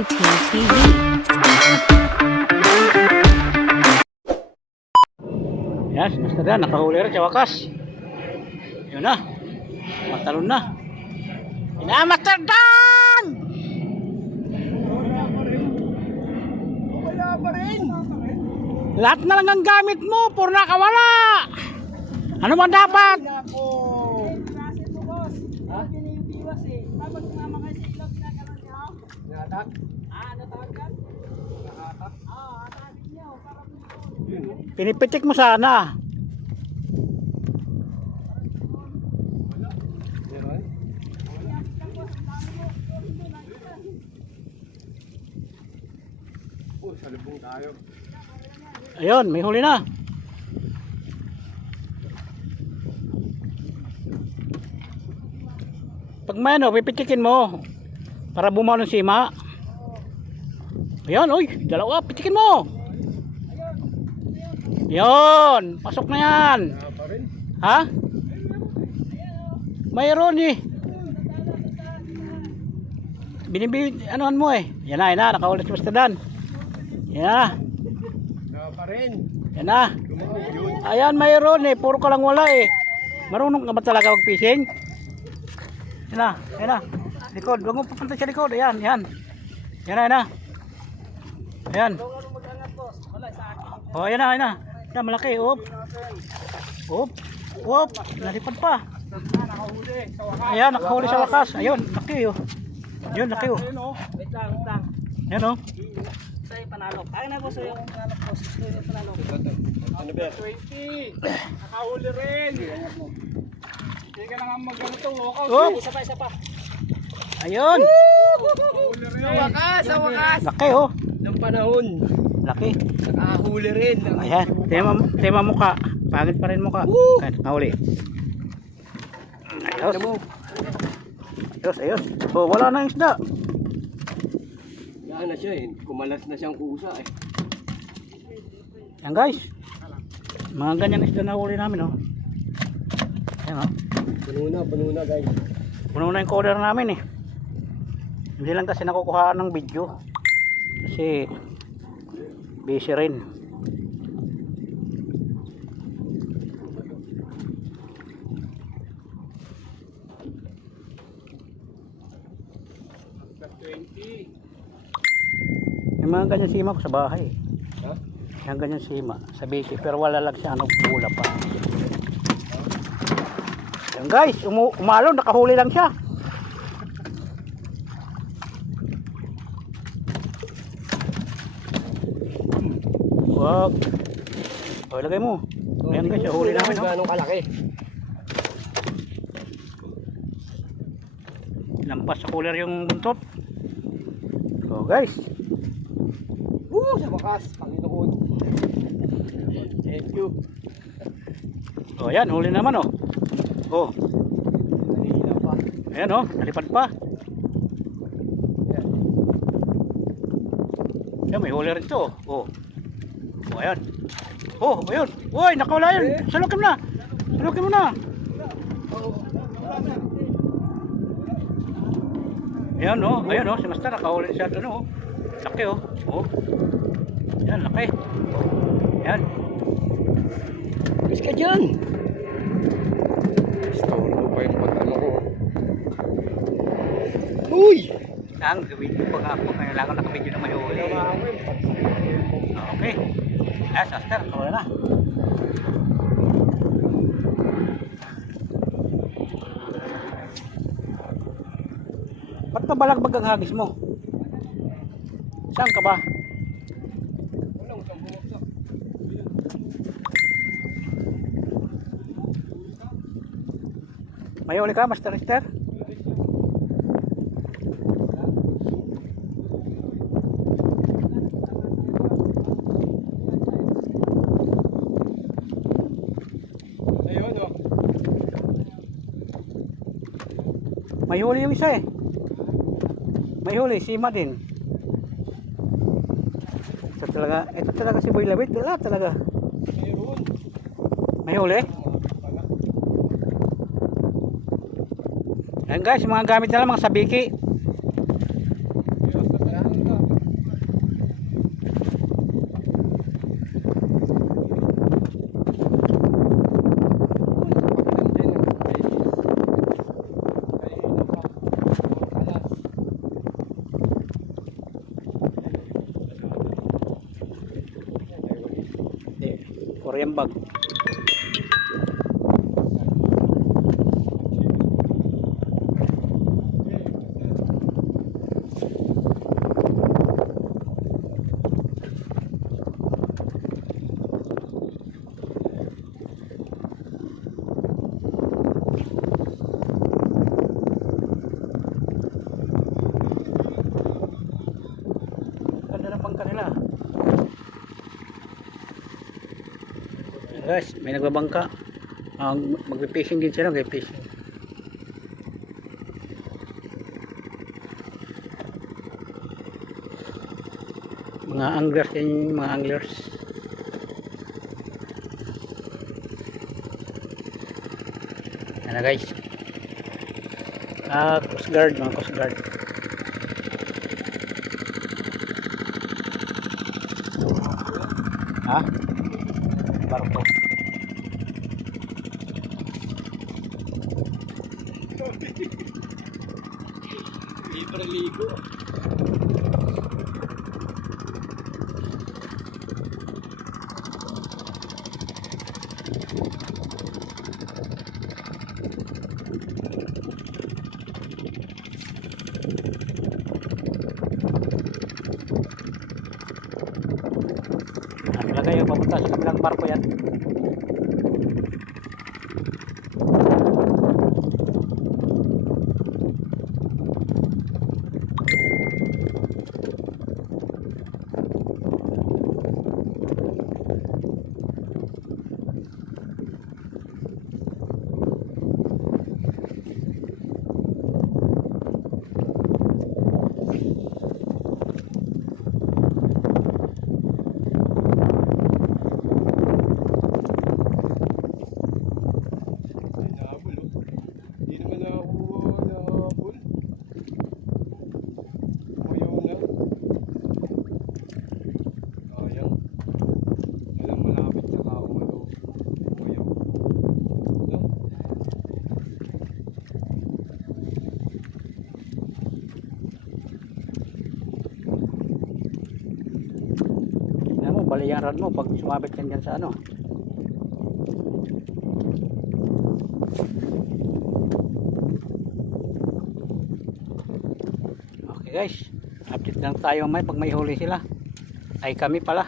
JP TV. Yes, basta na, nakahuli rin sa wakas. Yun na, matalon na. Master Dan! Wala pa rin. Lahat na lang ang gamit mo, puro nakawala. Ano man dapat? Ako. Ha? Natak? Nakatak? Pinipitik mo sana. Meron? Salubong tayo. Ayun, may huli na. Pag may ano, pipitikin mo para bumaw ng sima. Ayan, uy, dalawa, pitikin mo. Yun, pasok na yan. Wala pa rin. Ha? Mayroon eh. Anuhan mo eh. Yan na, nakaulit si Master Dan. Yan na, Wala pa rin. yan na. Lumabog yun. Ayan, mayroon eh. Puro ka lang wala eh. Marunong ka ba talaga mag-fishing? Yan na, yan na. Likod, huwag mo papunta sa likod. Ayan, yan. Yan na, yan na. Ayan. Oh, yan na, yan na. Yan, malaki. Oop. Oop. Oop. Nalipad pa. Ayan, nakahuli sa wakas. Ayun, laki oh. Yun, laki oh. Wait lang. Yan oh. Sa'yo panalo. Kaya na po sa'yo yung panalo po. Sa'yo yung panalo. Ano ba? 20. Nakahuli rin. Hindi ka na nga mag-ganito. Walkout. Oh, Isa pa. ayun. Nakahuli rin. Sa wakas. Laki oh. Ng panahon. Laki. Nakahuli rin. Ayan, tema mukha. Pangit pa rin mukha. Ayan, nakahuli. Ayos. Ayos, ayos. Oh, wala na yung isda. Yan na siya eh. Kumalas na siyang kusa eh. Yan guys. Mga ganyan isda na huli namin oh. Ayan oh. Puno na guys. Puno na yung coder namin eh. Hindi lang kasi nakukuhaan ng video. Kasi busy rin. Yung mga ganyan sima ko sa bahay. Ha? Yung ganyan sima sa biki. Pero wala lang siya ano, pula pa. Yan guys, umalo, nakahuli lang siya. Wag. O, ilagay mo. Ayan guys, huli namin no? Ganong kalaki. Lampas sa cooler yung buntot. So guys, Sa wakas. Panginoon. Thank you. o ayan, huli naman oh. Oh, Kanina pa. ayan oh, nalipad pa. Yan. Ayan, may huli rin to oh. Oh, ayan. Oh, ayun. Uy, nakawala yun. Salukin mo na. Salukin mo na. Ayan oh, ayan oh, si Master nakahuli siya doon oh. Laki oh. Oh. Ayan, laki. Ayan. Bis ka dyan. Store mo pa yung pag-ano ko. Uy! Ang gawin ko pa nga po. Kailangan nakabidyo na may huli. Okay. Ayan, si Master, nakawala na. Ba't pa balagbag ang hagis mo? Saan ka ba? May huli ka, Master Esther? Ayun o. May huli yung isa eh. May huli, sima din. Ito talaga si Boy Labit. Wala talaga. Mayroon. May huli? Ayan guys, mga gamit nila mga sabiki. bag. Ganda ng bangka nila. Guys, may nagbabangka. Magpi-fishing din sila, fishing. Mga anglers yan, mga anglers. Yan na guys. Coast Guard, mga Coast Guard. Ha? Barko. Libre ligo. Lagay yung papunta sa kabilang barko yan. Baliyaran mo pag sumabit yan dyan sa ano. Okay guys, update lang tayo may pag may huli sila. Ay kami pala.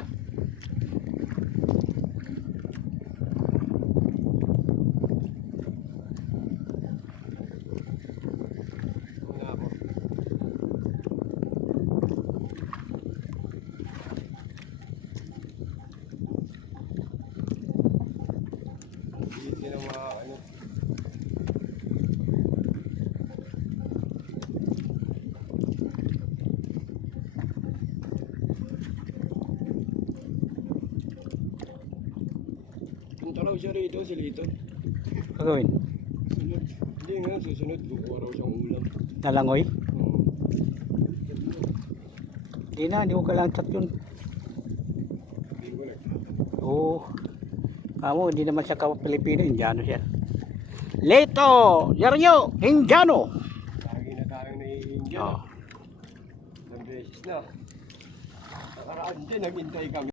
Punta raw siya rito, si Lito. Gagawin? Sunod. Hindi nga, susunod. Kukuha raw siyang ulam. Nalangoy? Oo. Hindi na, hindi ko kailangan chat yun. Hindi ko nagtatanong. Oo. Kamo, hindi naman siya ka-Pilipino, Indiano siya. Leto! Yarnyo! Indiano! Lagi na tayong naiindiyan. Oh. Ilang beses na. Nakaraan din, naghintay kami.